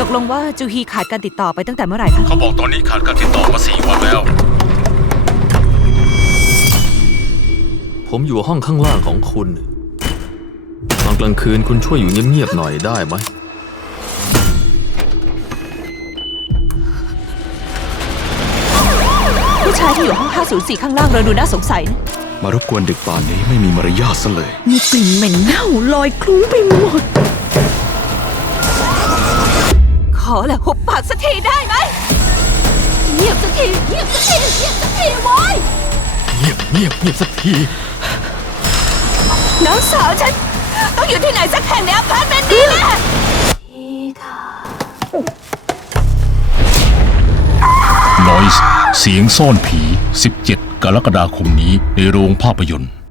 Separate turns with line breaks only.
กลงว่าจูฮีขาดการติดต่อไปตั้งแต่เมื่อไหร่คะ
เขาบอกตอนนี้ขาดการติดต่อมา4 วันแล้ว
ผมอยู่ห้องข้างล่างของคุณตอนกลางคืนคุณช่วยอยู่เงียบๆหน่อยได้ไหม
ผู้ชายที่อยู่ห้อง504ข้างล่างเราดูน่าสงสัยนะ
มารบกวนดึกป่านนี้ไม่มีมารยาทซะเลย
มีกลิ่นเหม็นเน่าลอยคลุ้งไปหมดขอแหละหุบปากสักทีได้ไหมเงียบสักทีเงียบสักทีเงียบสักทีโว้ย
เงียบสักที
น้องสาวฉันต้องอยู่ที่ไหนสักแห่งในอพาร์ตเมนต์นี้แหละ
Noise เสียงซ่อนผี17 กรกฎาคมนี้ในโรงภาพยนตร์